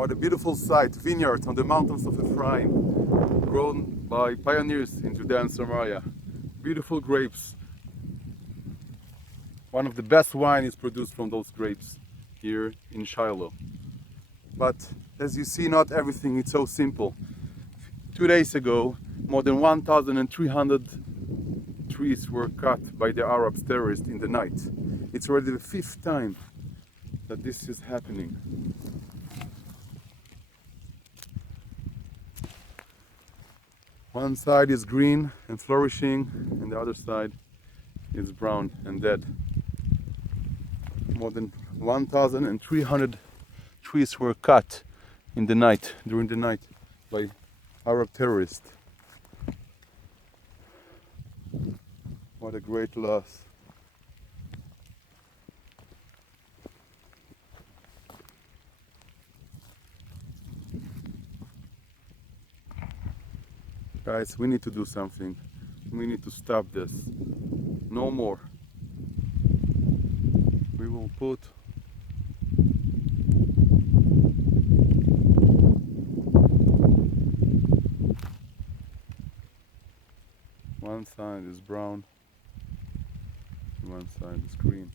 What a beautiful sight, vineyards on the mountains of Ephraim, grown by pioneers in Judea and Samaria. Beautiful grapes. One of the best wine is produced from those grapes here in Shiloh. But as you see, not everything is so simple. 2 days ago, more than 1,300 trees were cut by the Arab terrorists in the night. It's already the 5th time that this is happening. One side is green and flourishing, and the other side is brown and dead. More than 1,300 trees were cut in the night, during the night, by Arab terrorists. What a great loss. Guys, we need to do something. We need to stop this. No more. We will put one side is brown, one side is green.